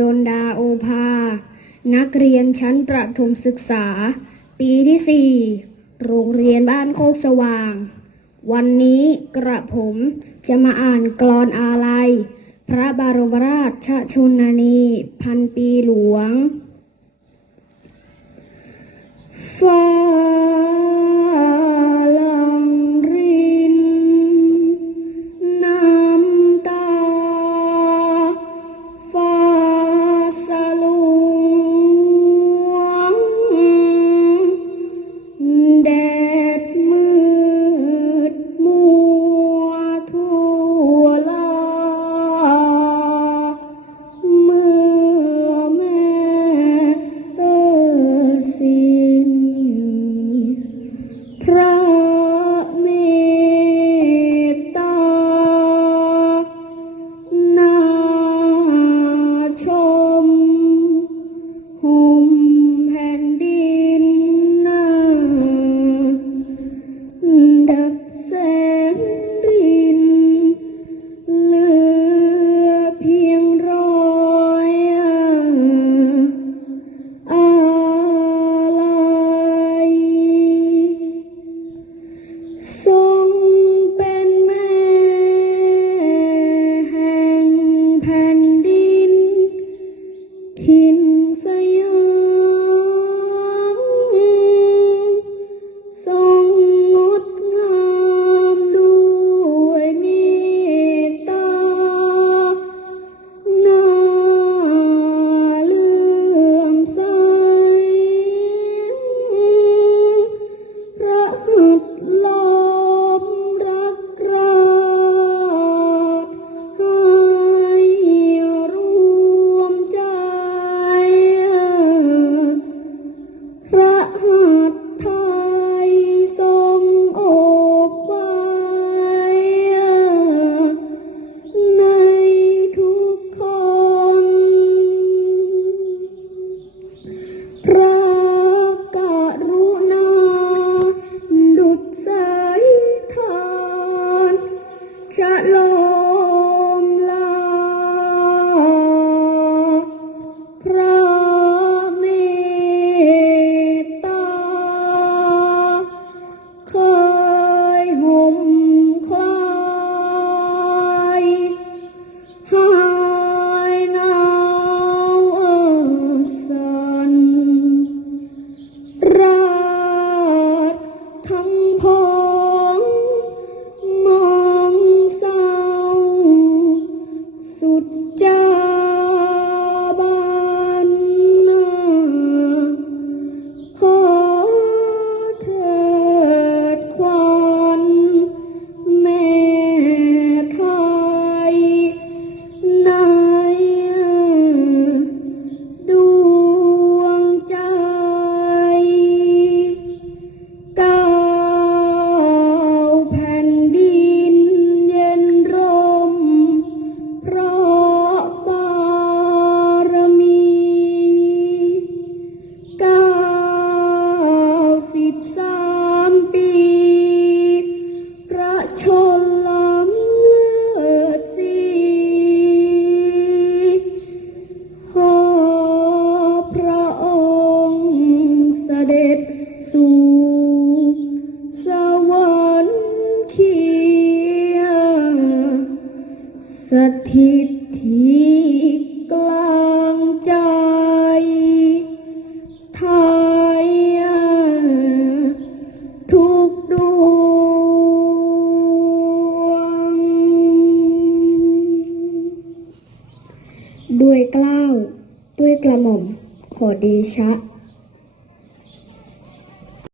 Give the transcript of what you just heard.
ดนดาโอภา นักเรียนชั้นประถมศึกษา ปีที่ 4 โรงเรียนบ้านโคกสว่าง วันนี้กระผมจะมาอ่านกรอนอาลัย พระบารมราชชนนี พันปีหลวงฟ้า Hmm. สถิตที่กลางใจ ไทย ทุกดวง ด้วยกล้าว ด้วยกระหม่อม ขอดีชะ